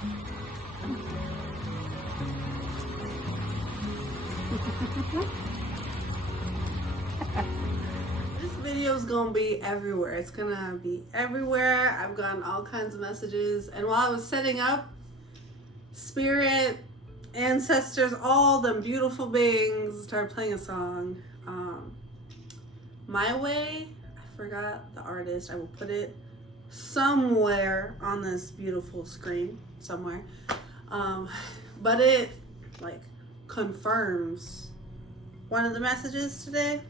This video is gonna be everywhere. It's gonna be everywhere. I've gotten all kinds of messages, and while I was setting up, spirit, ancestors, all them beautiful beings started playing a song. My Way. I forgot the artist. I will put it somewhere on this beautiful screen somewhere. But it like confirms one of the messages today.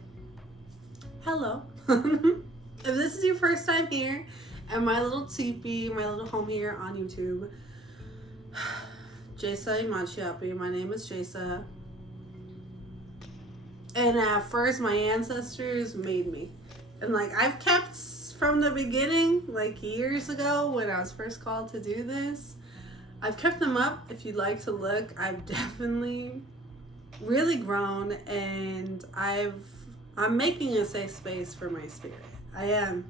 Hello. If this is your first time here at my little teepee, my little home here on YouTube, Jesa Imachiapi, my name is Jesa. And at first my ancestors made me. And like I've kept from the beginning, like years ago when I was first called to do this, I've kept them up. If you'd like to look, I've definitely really grown, and I'm making a safe space for my spirit. I am.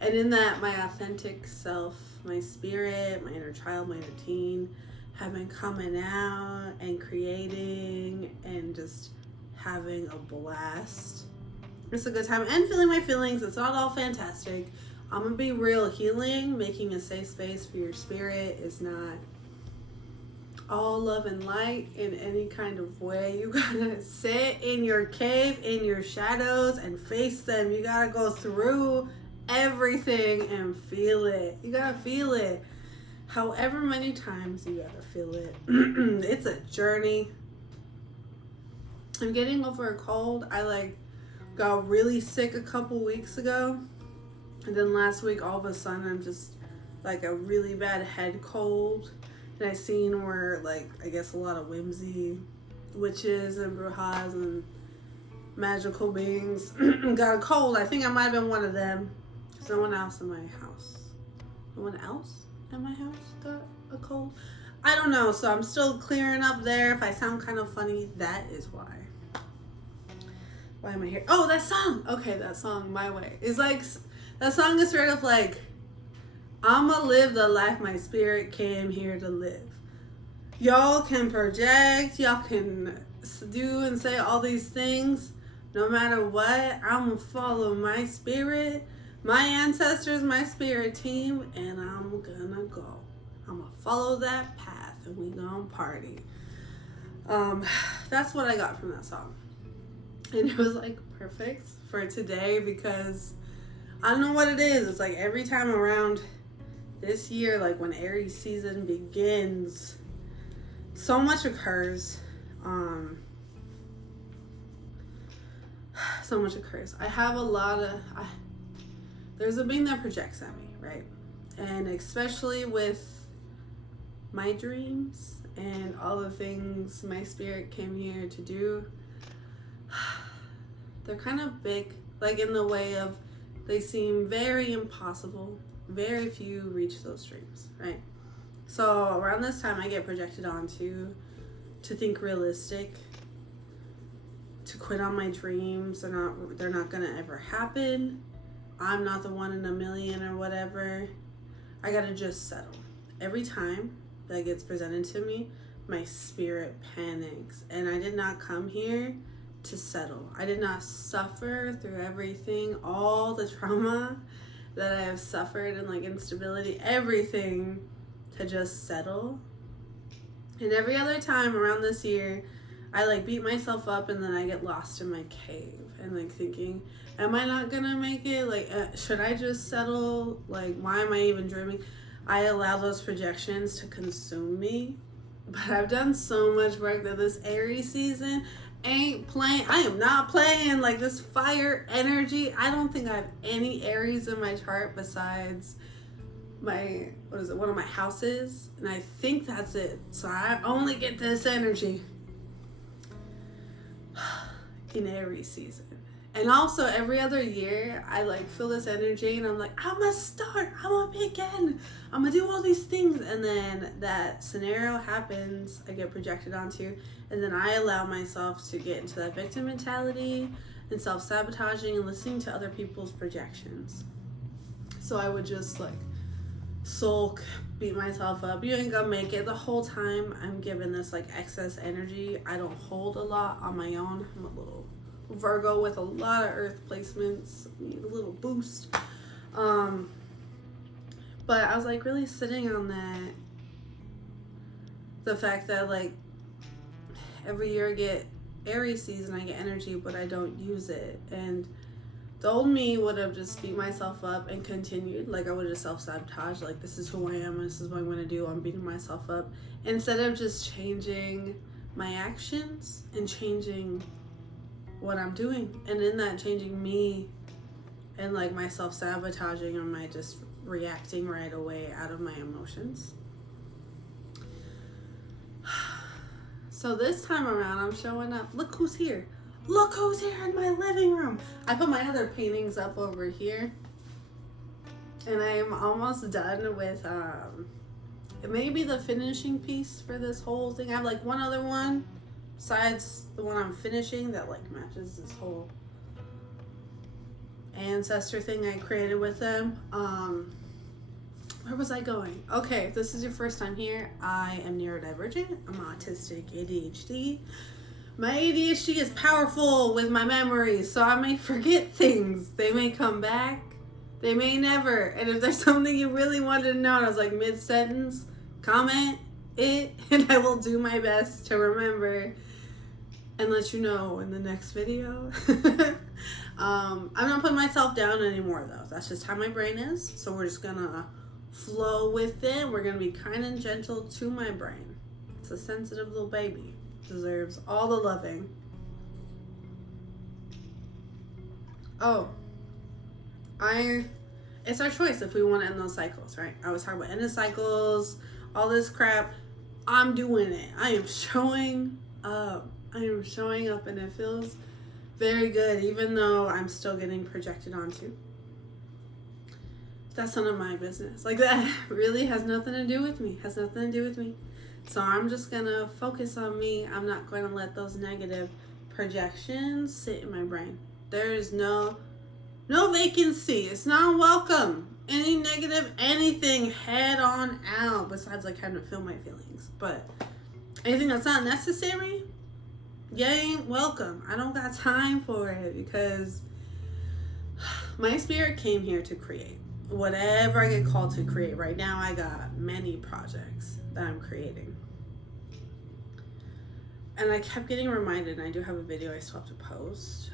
And in that, my authentic self, my spirit, my inner child, my inner teen have been coming out and creating and just having a blast. It's a good time and feeling my feelings. It's not all fantastic. I'm gonna be real. Healing, making a safe space for your spirit is not all love and light in any kind of way. You gotta sit in your cave, in your shadows, and face them. You gotta go through everything and feel it. You gotta feel it. However many times you gotta feel it. It's a journey. I'm getting over a cold. I got really sick a couple weeks ago. And then last week, all of a sudden, I'm just like a really bad head cold. And I seen where, I guess a lot of whimsy witches and brujas and magical beings got a cold. I think I might have been one of them. There's no one else in my house. No one else in my house got a cold? I don't know. So I'm still clearing up there. If I sound kind of funny, that is why. Why am I here? Oh, that song. Okay, that song, My Way. Is that song is straight up I'ma live the life my spirit came here to live. Y'all can project, y'all can do and say all these things. No matter what, I'ma follow my spirit, my ancestors, my spirit team, and I'm gonna go. I'ma follow that path and we gonna party. That's what I got from that song. And it was perfect for today because I don't know what it is. It's every time around this year, when Aries season begins, so much occurs. So much occurs. I have a lot of, there's a being that projects at me, right? And especially with my dreams and all the things my spirit came here to do, they're kind of big, in the way of they seem very impossible. Very few reach those dreams, right? So around this time, I get projected onto to think realistic, to quit on my dreams. They're not gonna ever happen. I'm not the one in a million or whatever. I gotta just settle. Every time that gets presented to me, my spirit panics. And I did not come here to settle. I did not suffer through everything, all the trauma that I have suffered and instability, everything, to just settle. And every other time around this year, I beat myself up and then I get lost in my cave and thinking, am I not gonna make it? Should I just settle? Why am I even dreaming? I allow those projections to consume me. But I've done so much work that this Aries season ain't playing. I am not playing this fire energy. I don't think I have any Aries in my chart besides one of my houses, and I think that's it. So I only get this energy in Aries season. And also every other year I feel this energy and I'm I'm gonna start, I'm gonna begin, I'm gonna do all these things, and then that scenario happens, I get projected onto, and then I allow myself to get into that victim mentality and self-sabotaging and listening to other people's projections. So I would just sulk beat myself up. You ain't gonna make it. The whole time I'm given this like excess energy. I don't hold a lot on my own. I'm a little Virgo with a lot of earth placements. Need a little boost. But I was like really sitting on that. The fact that like every year I get Aries season, I get energy, but I don't use it. And the old me would have just beat myself up and continued. Like I would have just self-sabotage. Like this is who I am. This is what I'm going to do. I'm beating myself up. Instead of just changing my actions and changing what I'm doing. And in that changing me and like my self-sabotaging or my just reacting right away out of my emotions. So this time around, I'm showing up. Look who's here. Look who's here in my living room. I put my other paintings up over here. And I'm almost done with, it may be the finishing piece for this whole thing. I have like one other one besides the one I'm finishing that like matches this whole ancestor thing I created with them. Where was I going? Okay, if this is your first time here, I am neurodivergent. I'm autistic, ADHD. My ADHD is powerful with my memories, so I may forget things. They may come back. They may never. And if there's something you really wanted to know, and I was like mid-sentence, comment it, and I will do my best to remember and let you know in the next video. I'm not putting myself down anymore, though. That's just how my brain is. So we're just gonna flow with it. We're gonna be kind and gentle to my brain. It's a sensitive little baby. Deserves all the loving. Oh, it's our choice if we want to end those cycles, right? I was talking about ending cycles, all this crap. I'm doing it. I am showing up. And it feels very good, even though I'm still getting projected onto. That's none of my business. Like that really has nothing to do with me. So I'm just gonna focus on me. I'm not going to let those negative projections sit in my brain. There is no vacancy. It's not welcome. Any negative, anything, head on out. Besides like having to feel my feelings. But anything that's not necessary, you ain't welcome. I don't got time for it because my spirit came here to create. Whatever I get called to create. Right now I got many projects that I'm creating. And I kept getting reminded, and I do have a video I still have to post,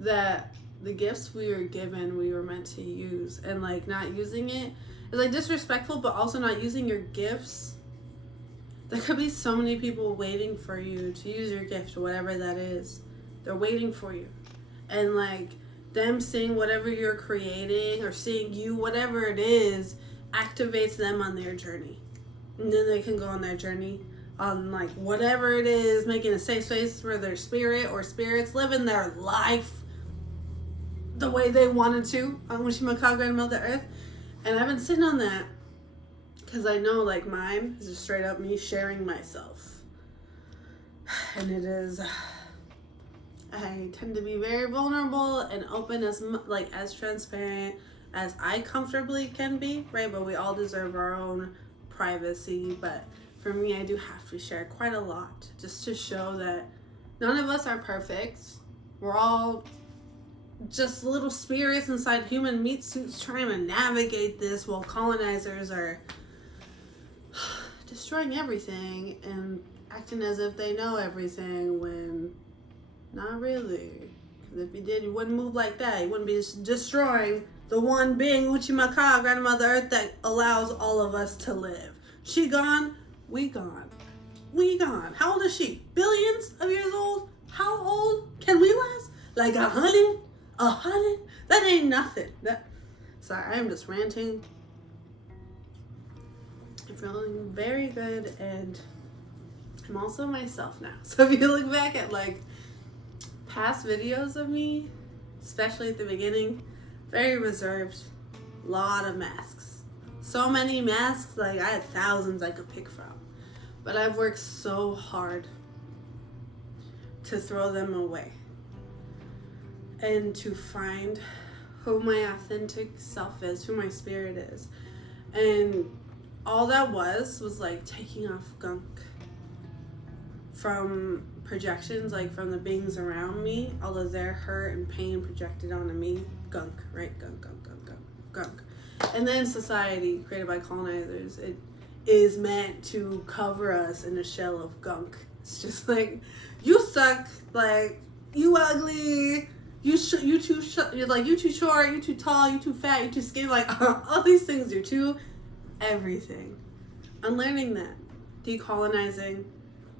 that the gifts we were given, we were meant to use. And like not using it is like disrespectful, but also not using your gifts. There could be so many people waiting for you to use your gift, whatever that is. They're waiting for you. And like them seeing whatever you're creating or seeing you, whatever it is, activates them on their journey. And then they can go on their journey on like whatever it is, making a safe space for their spirit or spirits, living their life the way they wanted to on Wishimaka Grandmother Earth. And I've been sitting on that because I know like mine is just straight up me sharing myself. And it is... I tend to be very vulnerable and open as transparent as I comfortably can be, right? But we all deserve our own privacy. But for me, I do have to share quite a lot just to show that none of us are perfect. We're all just little spirits inside human meat suits trying to navigate this while colonizers are destroying everything and acting as if they know everything when not really. Because if you did, you wouldn't move like that. You wouldn't be destroying the one being Uchimaka, Grandmother Earth, that allows all of us to live. She gone, we gone. We gone. How old is she? Billions of years old? How old can we last? Like 100? 100? That ain't nothing. Sorry, I'm just ranting. I'm feeling very good, and I'm also myself now. So if you look back at like past videos of me, especially at the beginning, very reserved, lot of masks. So many masks, like I had thousands I could pick from. But I've worked so hard to throw them away and to find who my authentic self is, who my spirit is. And all that was like taking off gunk from projections, like from the beings around me, all of their hurt and pain projected onto me. Gunk, right? Gunk. And then society, created by colonizers, it is meant to cover us in a shell of gunk. It's just like, you suck, like, you ugly, you're too short, you too tall, you too fat, you too skinny, like, all these things, you're too everything. Unlearning that, decolonizing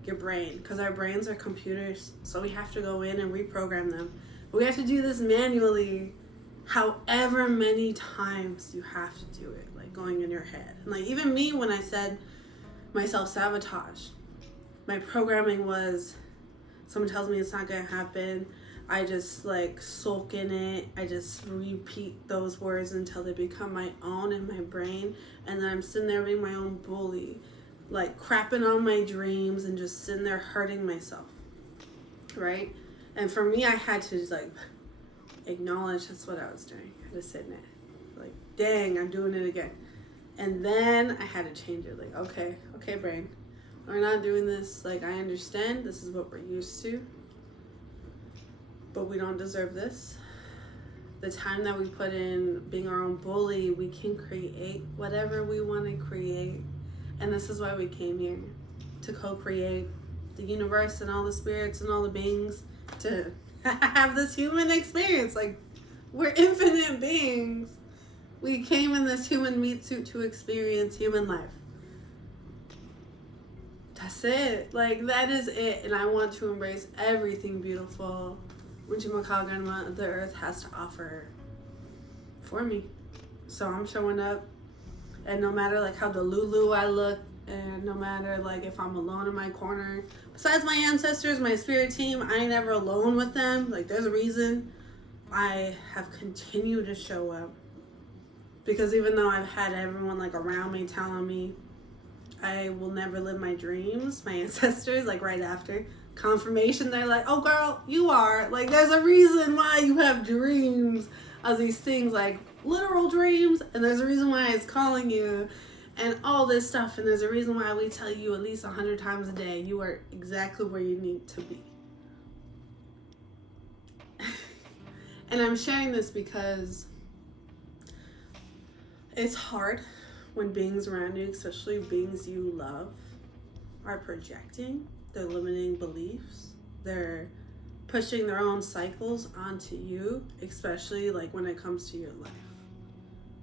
your brain, because our brains are computers, so we have to go in and reprogram them. But we have to do this manually, however many times you have to do it, like going in your head. And like, even me, when I said my self-sabotage, my programming was, someone tells me it's not gonna happen, I just like sulk in it. I just repeat those words until they become my own in my brain. And then I'm sitting there being my own bully, like crapping on my dreams and just sitting there hurting myself, right? And for me, I had to just like acknowledge that's what I was doing. I had to sit in it. Like, dang, I'm doing it again. And then I had to change it. Like, okay, brain. We're not doing this. Like, I understand. This is what we're used to. But we don't deserve this. The time that we put in being our own bully, we can create whatever we want to create. And this is why we came here. To co-create the universe and all the spirits and all the beings. To have this human experience. Like, we're infinite beings. We came in this human meat suit to experience human life. That's it. Like, that is it. And I want to embrace everything beautiful which the earth has to offer for me. So I'm showing up, and no matter like how delulu I look, and no matter like if I'm alone in my corner, besides my ancestors, my spirit team, I ain't never alone with them. Like, there's a reason I have continued to show up, because even though I've had everyone like around me telling me I will never live my dreams, my ancestors, like right after confirmation, they're like, oh girl, you are. Like, there's a reason why you have dreams of these things, like literal dreams, and there's a reason why it's calling you and all this stuff, and there's a reason why we tell you at least 100 times a day, you are exactly where you need to be. And I'm sharing this because it's hard when beings around you, especially beings you love, are projecting their limiting beliefs. They're pushing their own cycles onto you, especially like when it comes to your life.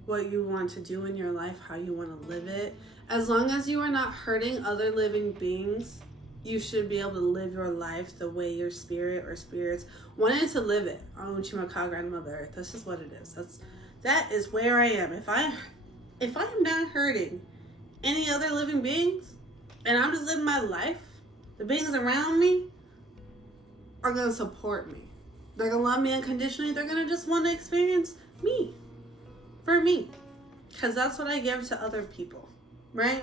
What you want to do in your life, how you want to live it. As long as you are not hurting other living beings, you should be able to live your life the way your spirit or spirits wanted to live it on Uchimakagra Mother Earth. That's just what it is. That is where I am. If I am not hurting any other living beings and I'm just living my life, the beings around me are going to support me. They're going to love me unconditionally. They're going to just want to experience me. For me. Because that's what I give to other people. Right?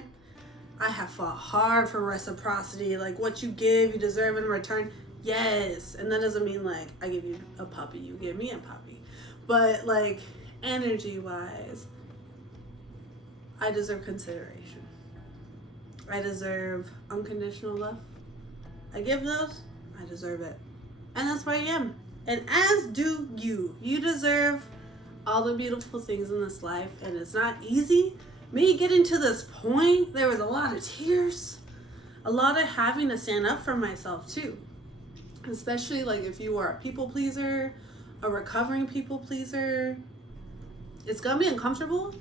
I have fought hard for reciprocity. Like, what you give, you deserve in return. Yes. And that doesn't mean, like, I give you a puppy, you give me a puppy. But, like, energy-wise, I deserve consideration. I deserve unconditional love. I give those, I deserve it. And that's where I am. And as do you. You deserve all the beautiful things in this life. And it's not easy. Me getting to this point, there was a lot of tears. A lot of having to stand up for myself too. Especially like if you are a people pleaser, a recovering people pleaser. It's gonna be uncomfortable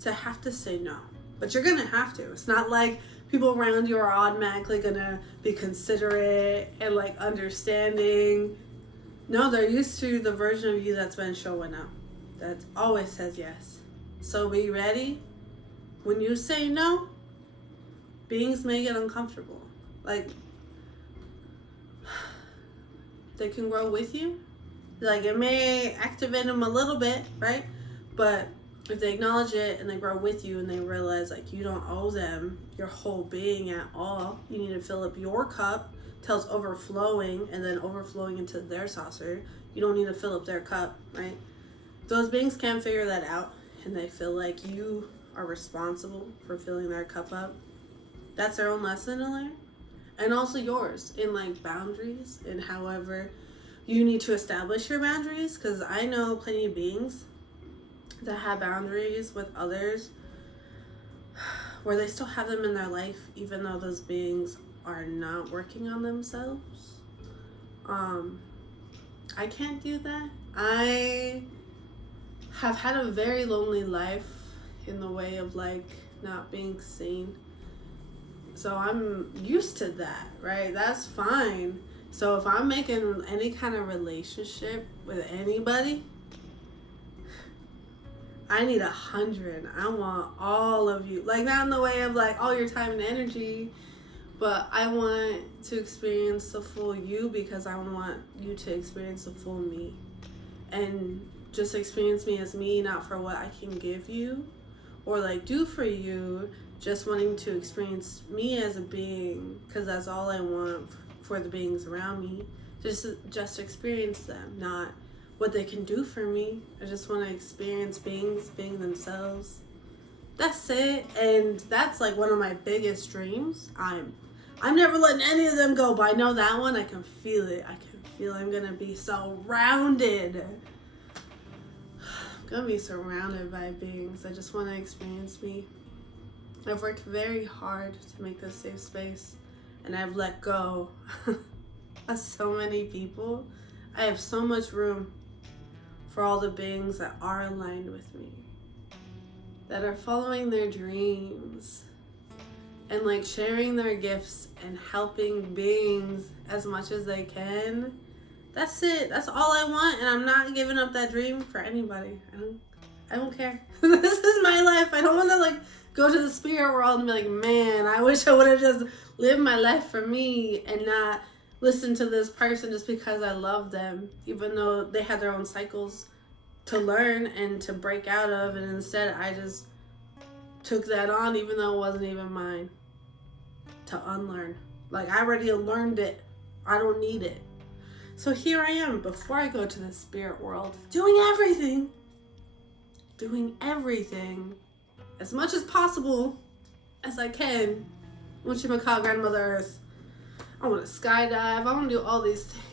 to have to say no. But you're gonna have to. It's not like people around you are automatically gonna be considerate and like understanding. No, they're used to the version of you that's been showing up. That always says yes. So be ready. When you say no, beings may get uncomfortable. Like, they can grow with you. Like, it may activate them a little bit, right? But if they acknowledge it and they grow with you and they realize like you don't owe them your whole being at all, you need to fill up your cup till it's overflowing and then overflowing into their saucer. You don't need to fill up their cup, right? Those beings can't figure that out and they feel like you are responsible for filling their cup up. That's their own lesson to learn. And also yours in like boundaries and however you need to establish your boundaries. Because I know plenty of beings that have boundaries with others where they still have them in their life even though those beings are not working on themselves. I can't do that. I have had a very lonely life in the way of like not being seen. So I'm used to that, right? That's fine. So if I'm making any kind of relationship with anybody, I need 100. I want all of you. Like, not in the way of like all your time and energy, but I want to experience the full you because I want you to experience the full me. And just experience me as me, not for what I can give you or like do for you, just wanting to experience me as a being because that's all I want for the beings around me. Just experience them, not what they can do for me. I just want to experience beings being themselves. That's it. And that's like one of my biggest dreams. I'm never letting any of them go, but I know that one, I can feel it. I can feel I'm gonna be surrounded. I'm gonna be surrounded by beings. I just want to experience me. I've worked very hard to make this safe space, and I've let go of so many people. I have so much room for all the beings that are aligned with me, that are following their dreams and like sharing their gifts and helping beings as much as they can. That's it. That's all I want, and I'm not giving up that dream for anybody. I don't care. This is my life. I don't want to like go to the spirit world and be like, man, I wish I would have just lived my life for me and not listen to this person just because I love them, even though they had their own cycles to learn and to break out of, and instead I just took that on even though it wasn't even mine, to unlearn. Like, I already learned it. I don't need it. So here I am before I go to the spirit world, doing everything as much as possible as I can. Whatchamacallit, Grandmother Earth. I want to skydive. I want to do all these things.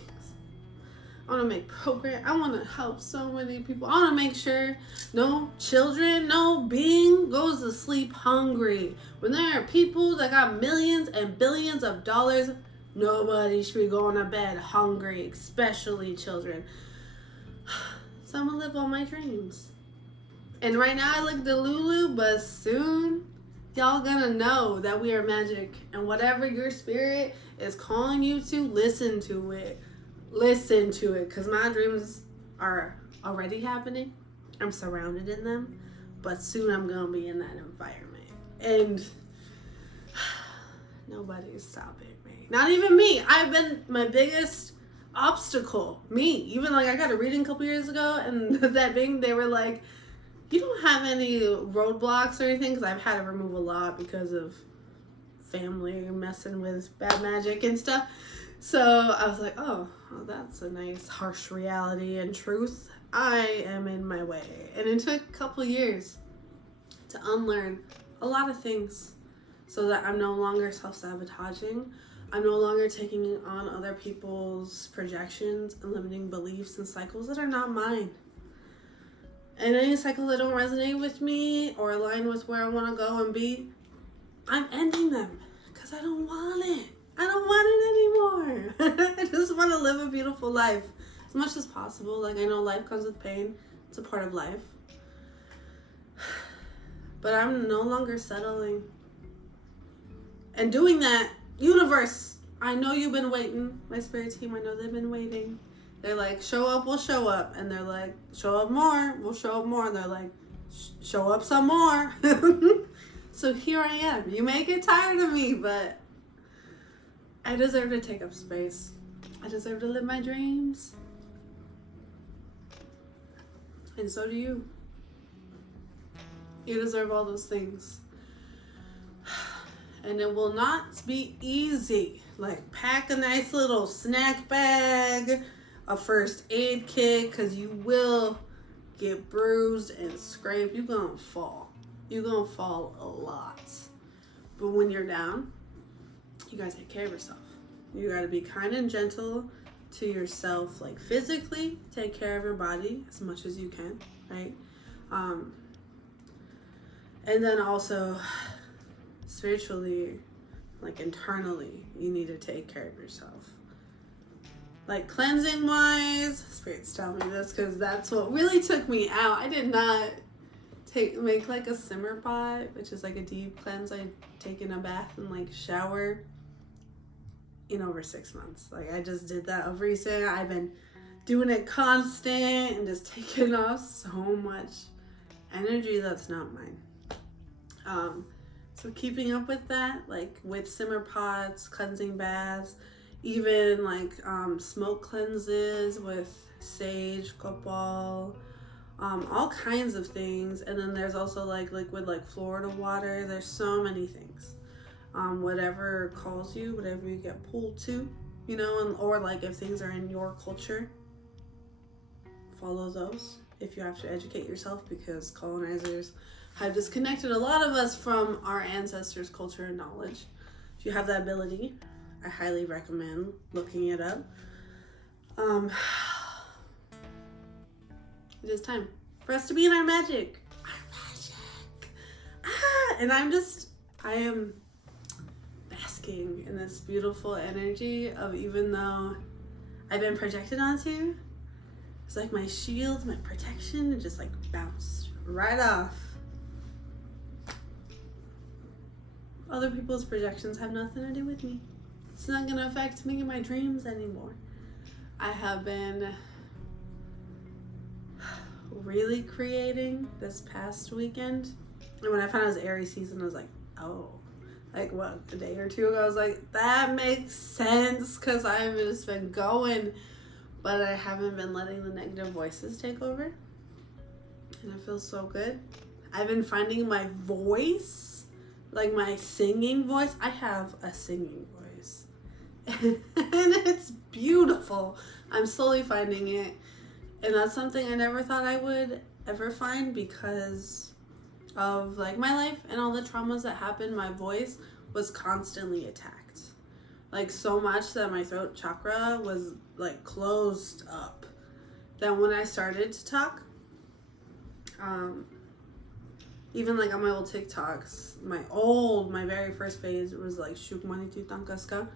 I want to make programs. I want to help so many people. I want to make sure no children, no being goes to sleep hungry. When there are people that got millions and billions of dollars, nobody should be going to bed hungry, especially children. So I'm going to live all my dreams. And right now I look Delulu, but soon y'all gonna know that we are magic. And whatever your spirit is calling you to, listen to it. Listen to it. Because my dreams are already happening. I'm surrounded in them. But soon I'm gonna be in that environment. And nobody's stopping me. Not even me. I've been my biggest obstacle. Me. Even like I got a reading a couple years ago, and that being, they were like, you don't have any roadblocks or anything, because I've had to remove a lot because of family messing with bad magic and stuff. So I was like, oh, well, that's a nice harsh reality and truth. I am in my way. And it took a couple years to unlearn a lot of things so that I'm no longer self-sabotaging. I'm no longer taking on other people's projections and limiting beliefs and cycles that are not mine. And any cycles that don't resonate with me or align with where I want to go and be, I'm ending them because I don't want it. I don't want it anymore. I just want to live a beautiful life as much as possible. Like, I know life comes with pain. It's a part of life. But I'm no longer settling. And doing that, universe, I know you've been waiting. My spirit team, I know they've been waiting. They're like, show up, we'll show up. And they're like, show up more, we'll show up more. And they're like, show up some more. So here I am. You may get tired of me, but I deserve to take up space. I deserve to live my dreams. And so do you. You deserve all those things. And it will not be easy. Like, pack a nice little snack bag, a first aid kit, because you will get bruised and scraped. You're gonna fall. you're gonna fall a lot. But when you're down, you gotta take care of yourself. You gotta be kind and gentle to yourself, like physically, take care of your body as much as you can, right? And then also spiritually, like internally, you need to take care of yourself. Like cleansing wise, spirits tell me this because that's what really took me out. I did not make like a simmer pot, which is like a deep cleanse. I taken a bath and like shower in over 6 months. Like I just did that of recent. I've been doing it constant and just taking off so much energy that's not mine. So keeping up with that, like with simmer pots, cleansing baths, even like smoke cleanses with sage, copal, all kinds of things. And then there's also like liquid like Florida water. There's so many things. Whatever calls you, whatever you get pulled to, you know, and or like if things are in your culture, follow those. If you have to educate yourself, because colonizers have disconnected a lot of us from our ancestors' culture and knowledge. If you have that ability, I highly recommend looking it up. It is time for us to be in our magic. And I am basking in this beautiful energy of, even though I've been projected onto, it's like my shield, my protection, it just like bounced right off. Other people's projections have nothing to do with me. It's not gonna affect me in my dreams anymore. I have been really creating this past weekend. And when I found out it was Aries season, I was like, oh, like what, a day or two ago, I was like, that makes sense, because I've just been going, but I haven't been letting the negative voices take over. And it feels so good. I've been finding my voice, like my singing voice. I have a singing voice. And it's beautiful. I'm slowly finding it. And that's something I never thought I would ever find, because of like my life and all the traumas that happened. My voice was constantly attacked. Like so much that my throat chakra was like closed up. That when I started to talk, even like on my old TikToks, my very first page was like Shuk Manitu Tankaska.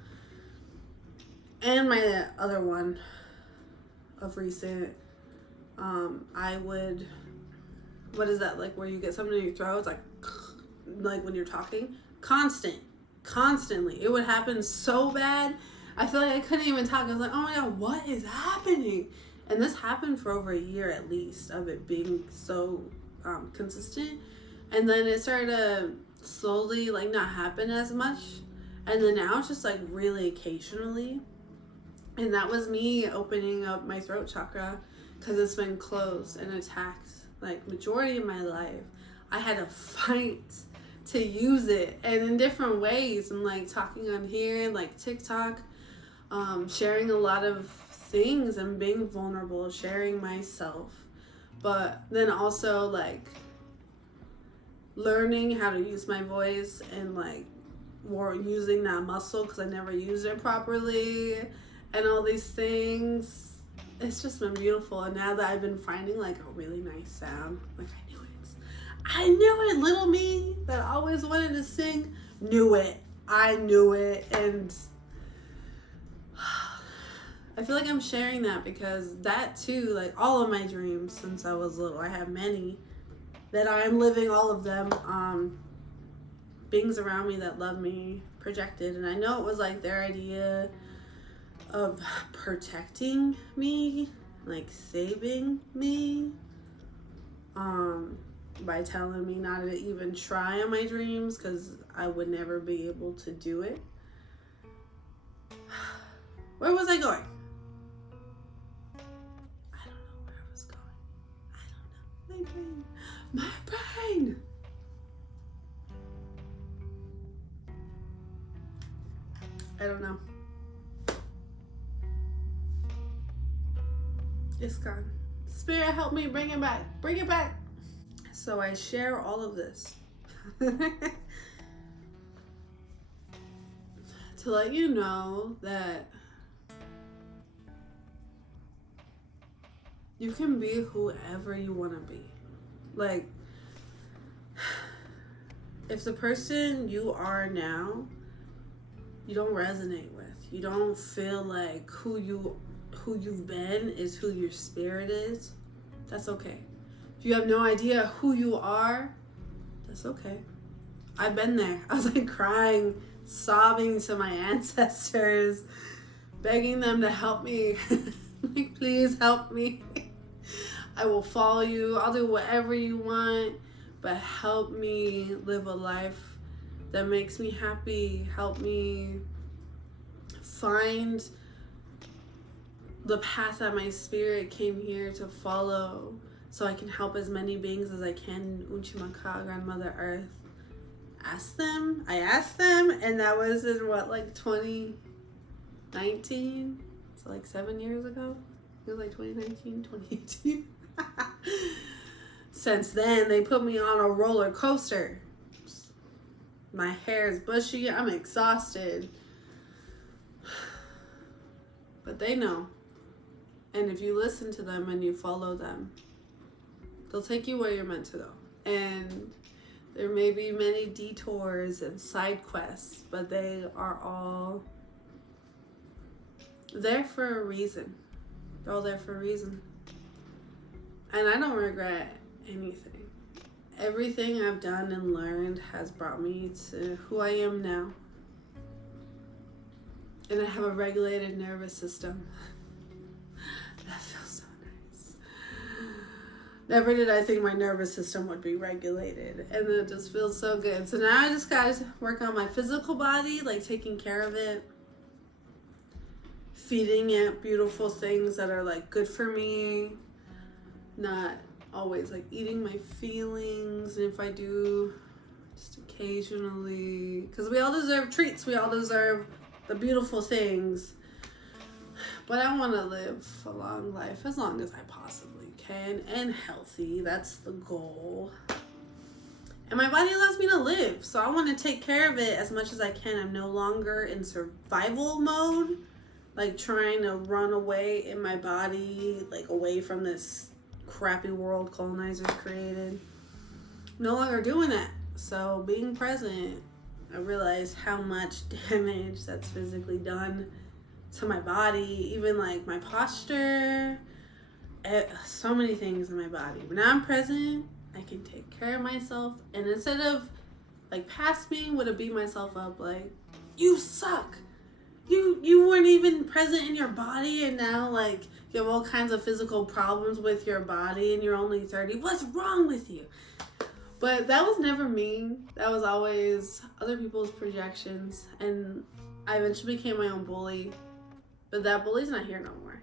And my other one of recent, I would, what is that, like where you get something in your throat? It's like when you're talking, constantly. It would happen so bad. I feel like I couldn't even talk. I was like, oh my God, what is happening? And this happened for over a year at least, of it being so consistent. And then it started to slowly like not happen as much. And then now it's just like really occasionally. And that was me opening up my throat chakra, because it's been closed and attacked like majority of my life. I had to fight to use it, and in different ways. And like talking on here, like TikTok, sharing a lot of things and being vulnerable, sharing myself. But then also like learning how to use my voice and like more using that muscle, because I never used it properly, and all these things. It's just been beautiful. And now that I've been finding like a really nice sound, like I knew it, little me that always wanted to sing, knew it. I knew it. And I feel like I'm sharing that because that too, like all of my dreams since I was little, I have many that I'm living all of them. Beings around me that love me projected. And I know it was like their idea of protecting me, like saving me, by telling me not to even try on my dreams, because I would never be able to do it. Where was I going? I don't know where I was going. I don't know. My brain. I don't know. It's gone. Spirit, help me bring it back. Bring it back. So I share all of this to let you know that you can be whoever you want to be. Like, if the person you are now, you don't resonate with, you don't feel like who you've been is who your spirit is, that's okay. If you have no idea who you are, that's okay. I've been there. I was like crying, sobbing to my ancestors, begging them to help me. Like, please help me. I will follow you. I'll do whatever you want, but help me live a life that makes me happy. Help me find the path that my spirit came here to follow, so I can help as many beings as I can. Unchimaka, Grandmother Earth. I asked them, and that was in what, like 2019? So like 7 years ago? It was like 2019, 2018. Since then, they put me on a roller coaster. My hair is bushy. I'm exhausted. But they know. And if you listen to them and you follow them, they'll take you where you're meant to go. And there may be many detours and side quests, but they are all there for a reason. They're all there for a reason. And I don't regret anything. Everything I've done and learned has brought me to who I am now. And I have a regulated nervous system. That feels so nice. Never did I think my nervous system would be regulated. And it just feels so good. So now I just got to work on my physical body, like taking care of it. Feeding it beautiful things that are like good for me. Not always like eating my feelings. And if I do, just occasionally. Because we all deserve treats. We all deserve the beautiful things. But I want to live a long life, as long as I possibly can, and healthy. That's the goal. And my body allows me to live, so I want to take care of it as much as I can. I'm no longer in survival mode, like trying to run away in my body, like away from this crappy world colonizers created. No longer doing that. So being present, I realized how much damage that's physically done to my body, even like my posture, so many things in my body. But now I'm present, I can take care of myself, and instead of like past me would have beat myself up like, you suck, you weren't even present in your body, and now like you have all kinds of physical problems with your body and you're only 30. What's wrong with you? But that was never me. That was always other people's projections, and I eventually became my own bully. But that bully's not here no more.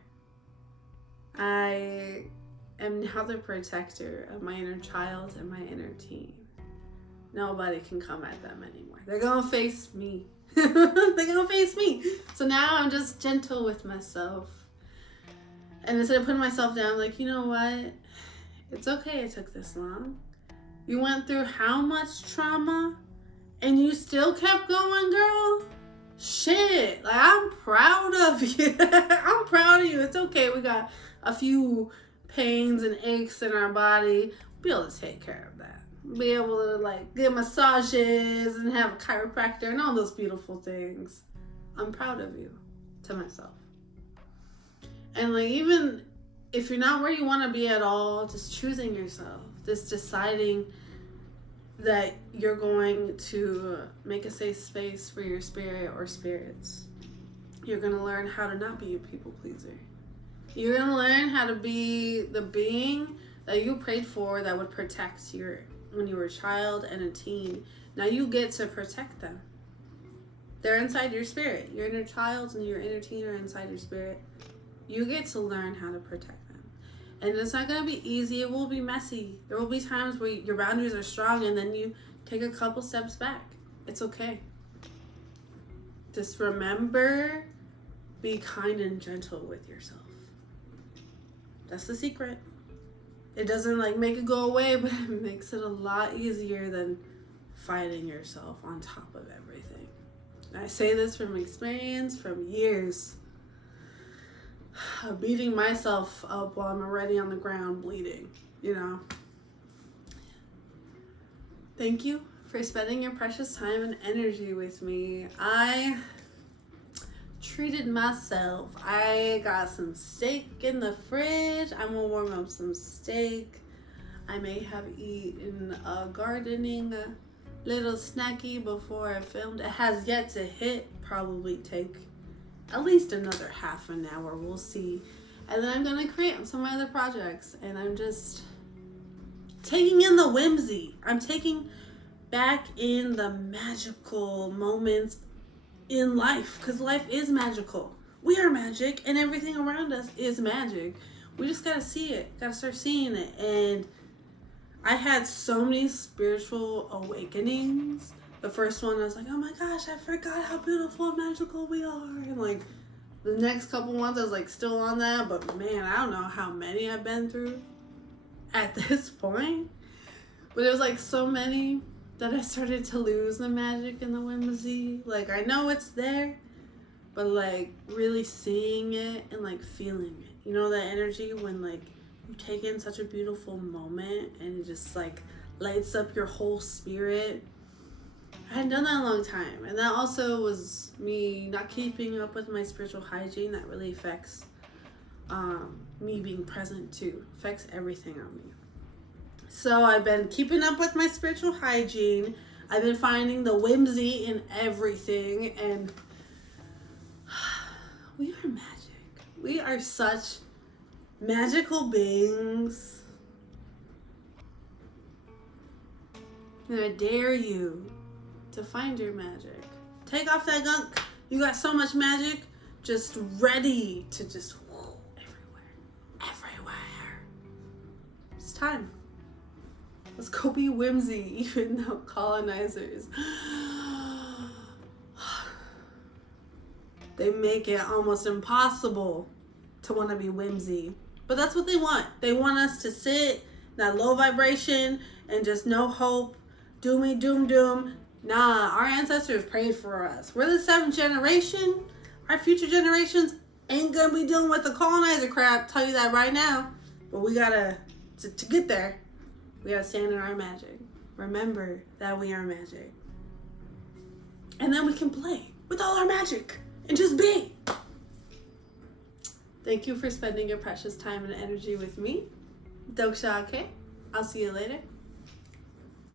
I am now the protector of my inner child and my inner teen. Nobody can come at them anymore. They're gonna face me. They're gonna face me. So now I'm just gentle with myself. And instead of putting myself down, like, you know what? It's okay it took this long. You went through how much trauma and you still kept going, girl? Shit, like, I'm proud of you. I'm proud of you. It's okay. We got a few pains and aches in our body. Be able to take care of that. Be able to like get massages and have a chiropractor and all those beautiful things. I'm proud of you, to myself. And like, even if you're not where you want to be at all, just choosing yourself, just deciding that you're going to make a safe space for your spirit or spirits. You're going to learn how to not be a people pleaser. You're going to learn how to be the being that you prayed for that would protect you when you were a child and a teen. Now you get to protect them. They're inside your spirit. Your inner child and your inner teen are inside your spirit. You get to learn how to protect them. And it's not going to be easy. It will be messy. There will be times where your boundaries are strong and then you take a couple steps back. It's okay. Just remember, be kind and gentle with yourself. That's the secret. It doesn't like make it go away, but it makes it a lot easier than fighting yourself on top of everything. And I say this from experience, from years of beating myself up while I'm already on the ground bleeding, you know. Thank you for spending your precious time and energy with me. I treated myself. I got some steak in the fridge. I'm gonna warm up some steak. I may have eaten a gardening little snacky before I filmed. It has yet to hit. Probably take at least another half an hour. We'll see. And then I'm gonna create on some of my other projects. And I'm just taking in the whimsy. I'm taking back in the magical moments in life, because life is magical. We are magic, and everything around us is magic. We just gotta see it, gotta start seeing it. And I had so many spiritual awakenings. The first one, I was like, oh my gosh, I forgot how beautiful and magical we are. And like the next couple ones, I was like still on that, but man, I don't know how many I've been through at this point. But it was like so many that I started to lose the magic and the whimsy. Like, I know it's there, but like really seeing it and like feeling it. You know, that energy when like you take in such a beautiful moment and it just like lights up your whole spirit. I hadn't done that in a long time. And that also was me not keeping up with my spiritual hygiene. That really affects me being present too. Affects everything on me. So I've been keeping up with my spiritual hygiene. I've been finding the whimsy in everything. And we are magic. We are such magical beings. And I dare you to find your magic. Take off that gunk. You got so much magic just ready to just everywhere. It's time. Let's go be whimsy, even though colonizers, they make it almost impossible to want to be whimsy. But that's what they want. They want us to sit in that low vibration and just no hope, doomy, doom. Nah, our ancestors prayed for us. We're the 7th generation. Our future generations ain't gonna be dealing with the colonizer crap. Tell you that right now. But we gotta, to get there, we gotta stand in our magic. Remember that we are magic. And then we can play with all our magic and just be. Thank you for spending your precious time and energy with me. Doksha Ake. I'll see you later.